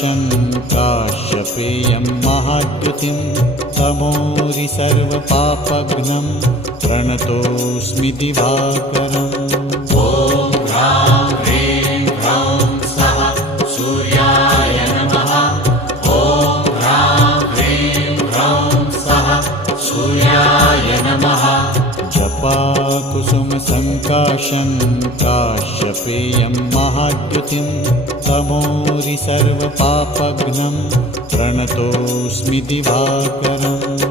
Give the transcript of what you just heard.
सङ्काशं काश्यपेयं महाद्युतिं तमोरि सर्वपापघ्नं प्रणतोऽस्मि दिवाकरम्। ॐ ह्रां ह्रीं ह्रौं स्वः सूर्याय नमः। ॐ ह्रां ह्रीं ह्रौं स्वः सूर्याय नमः। जपाकुसुमसङ्काशं काश्यपेयं महाद्युतिं तमोरि सर्वपापघ्नं प्रणतोऽस्मि दिवाकरम्।